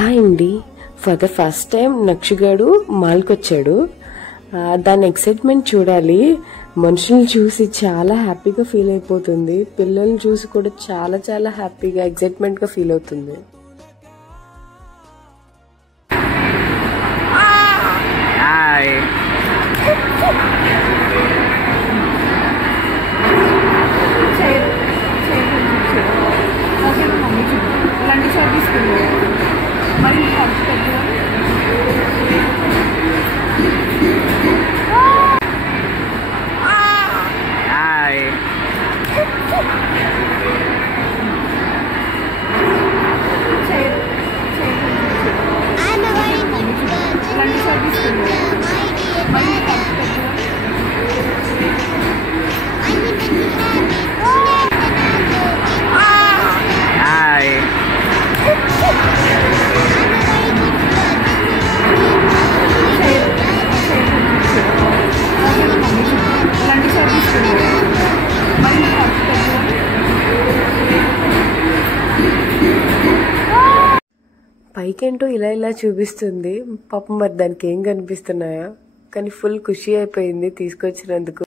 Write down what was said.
Hi అండి. For the first time నక్షిగాడు మాల్కొచ్చాడు. దాని ఎక్సైట్మెంట్ చూడాలి. మనుషుల్ని చూసి చాలా హ్యాపీగా ఫీల్ అయిపోతుంది. పిల్లల్ని చూసి కూడా చాలా చాలా హ్యాపీగా ఎక్సైట్మెంట్ గా ఫీల్ అవుతుంది. పైకేంటో ఇలా ఇలా చూపిస్తుంది. పాపం మరి దానికి ఏం కనిపిస్తున్నాయా, కానీ ఫుల్ ఖుషి అయిపోయింది తీసుకొచ్చినందుకు.